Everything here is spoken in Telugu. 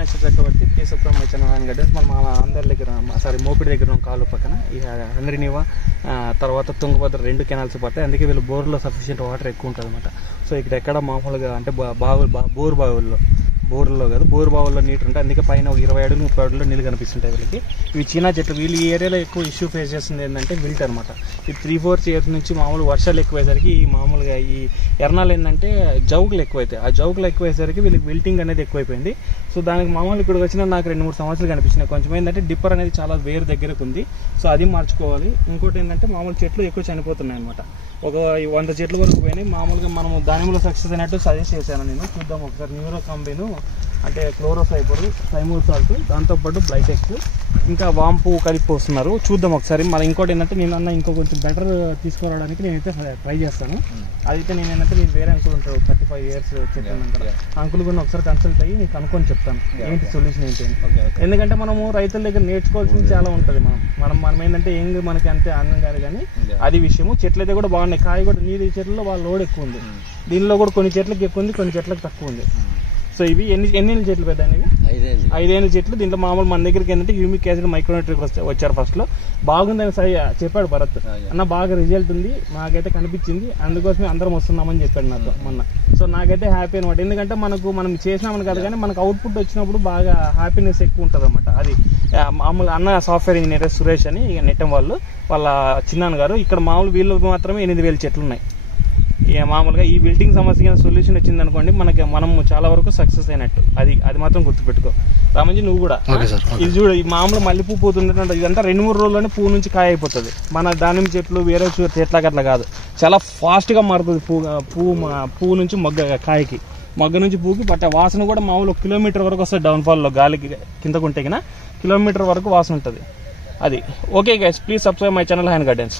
Bhubaneswar Chakravarthi please subscribe my channel hand gardens. మన అందరి దగ్గర మోపిడి దగ్గర కాలు పక్కన ఈ హంద్రినివా తర్వాత తుంగభద్ర 2 కెనాల్స్ పడతాయి. అందుకే వీళ్ళు బోర్లో సఫిషియెంట్ వాటర్ ఎక్కువ ఉంటుంది అనమాట. సో ఇక్కడ ఎక్కడ మామూలుగా అంటే బోర్లో కాదు, బోరు బావుల్లో నీరు ఉంటాయి. అందుకే పైన 20 అడుగులు 30 అడుగుల్లో నీళ్ళు కనిపిస్తుంటాయి వీళ్ళకి. ఇవి చీనా చెట్లు. వీళ్ళు ఈ ఏరియాలో ఎక్కువ ఇష్యూ ఫేస్ చేస్తుంది ఏంటంటే విల్ట్ అనమాట. ఈ 3-4 ఇయర్స్ నుంచి మామూలు వర్షాలు ఎక్కువయ్యేసరికి మామూలుగా ఈ ఎర్నాలు ఏంటంటే జౌకులు ఎక్కువైతాయి. ఆ జౌకులు ఎక్కువయ్యేసరికి వీళ్ళకి విల్టింగ్ అనేది ఎక్కువైపోయింది. సో దానికి మామూలు ఇక్కడికి వచ్చిన నాకు 2-3 సంవత్సరాలు కనిపించినాయి. కొంచెం ఏంటంటే డిప్పర్ అనేది చాలా వేరు దగ్గరకు ఉంది. సో అది మార్చుకోవాలి. ఇంకోటి ఏంటంటే మామూలు చెట్లు ఎక్కువ చనిపోతున్నాయి అనమాట. ఒక 100 చెట్ల వరకు పోయినాయి. మామూలుగా మనము దానిలో సక్సెస్ అయినట్టు సజెస్ట్ చేశాను నేను. చూద్దాం ఒకసారి. న్యూరో కాంబిన్ అంటే క్లోరోఫైబర్, థైమోల్ సాల్ట్, దాంతోపాటు బ్లైటెక్స్, ఇంకా వాంపు కలిపి పోస్తున్నారు. చూద్దాం ఒకసారి. మళ్ళీ ఇంకోటి ఏంటంటే నేనన్నా ఇంకో కొంచెం బెటర్ తీసుకురావడానికి నేనైతే ట్రై చేస్తాను. అదైతే నేనేంటంటే మీరు వేరే అంకుల్ ఉంటారు 35 ఇయర్స్ చెప్పాను. అంకుల్ కూడా ఒకసారి కన్సల్ట్ అయ్యి నీకు అనుకొని చెప్తాను ఏంటి సొల్యూషన్ ఏంటి. ఎందుకంటే మనము రైతుల దగ్గర నేర్చుకోవాల్సింది చాలా ఉంటుంది. మనం ఏంటంటే మనకి అంతే అందం కాదు కానీ అది విషయము. చెట్లు అయితే కూడా బాగున్నాయి. కాయ కూడా నీరు చెట్లలో వాళ్ళ లోడ్ ఎక్కువ ఉంది. దీనిలో కూడా కొన్ని చెట్లకి ఎక్కువ ఉంది, కొన్ని చెట్లకు తక్కువ ఉంది. సో ఇవి ఎన్ని చెట్లు పెద్ద 5 చెట్లు. దీంట్లో మామూలు మన దగ్గరికి ఏంటంటే హ్యూమిక్ యాసిడ్ మైక్రోన్యూట్రియన్స్ వచ్చారు ఫస్ట్ లో. బాగుందని సరి చెప్పాడు భరత్ అన్న, బాగా రిజల్ట్ ఉంది నాకైతే కనిపించింది, అందుకోసమే అందరం వస్తున్నామని చెప్పాడు నాతో మొన్న. సో నాకైతే హ్యాపీ అనమాట. ఎందుకంటే మనం చేసినామని కాదు కానీ మనకు అవుట్పుట్ వచ్చినప్పుడు బాగా హ్యాపీనెస్ ఎక్కువ ఉంటుంది అనమాట. అది మామూలు అన్న సాఫ్ట్వేర్ ఇంజనీర్ సురేష్ అని నెట్టం వాళ్ళ చిన్నాన్న గారు. ఇక్కడ మామూలు వీళ్ళు మాత్రమే 8,000 చెట్లు ఉన్నాయి. మామూలుగా ఈ బిల్డింగ్ సమస్యకి సొల్యూషన్ వచ్చింది అనుకోండి మనం చాలా వరకు సక్సెస్ అయినట్టు. అది మాత్రం గుర్తుపెట్టుకో రామంజీ. నువ్వు కూడా ఇది చూడు, ఈ మామూలు మల్లెపూ పోతుంటే ఇదంతా 2-3 రోజుల్లోనే పువ్వు నుంచి కాయ అయిపోతుంది. మన దానిమ్మ చెట్లు వేరే చెట్లకి అట్లా కాదు, చాలా ఫాస్ట్ గా మారుతుంది. పువ్వు నుంచి మొగ్గ నుంచి పువ్వుకి పట్టే వాసన కూడా మామూలు 1 కిలోమీటర్ వరకు వస్తుంది. డౌన్ఫాల్ లో గాలికి కిందకుంటే కినా కిలోమీటర్ వరకు వాసన ఉంటుంది. అది okay guys, please subscribe my channel hand gardens.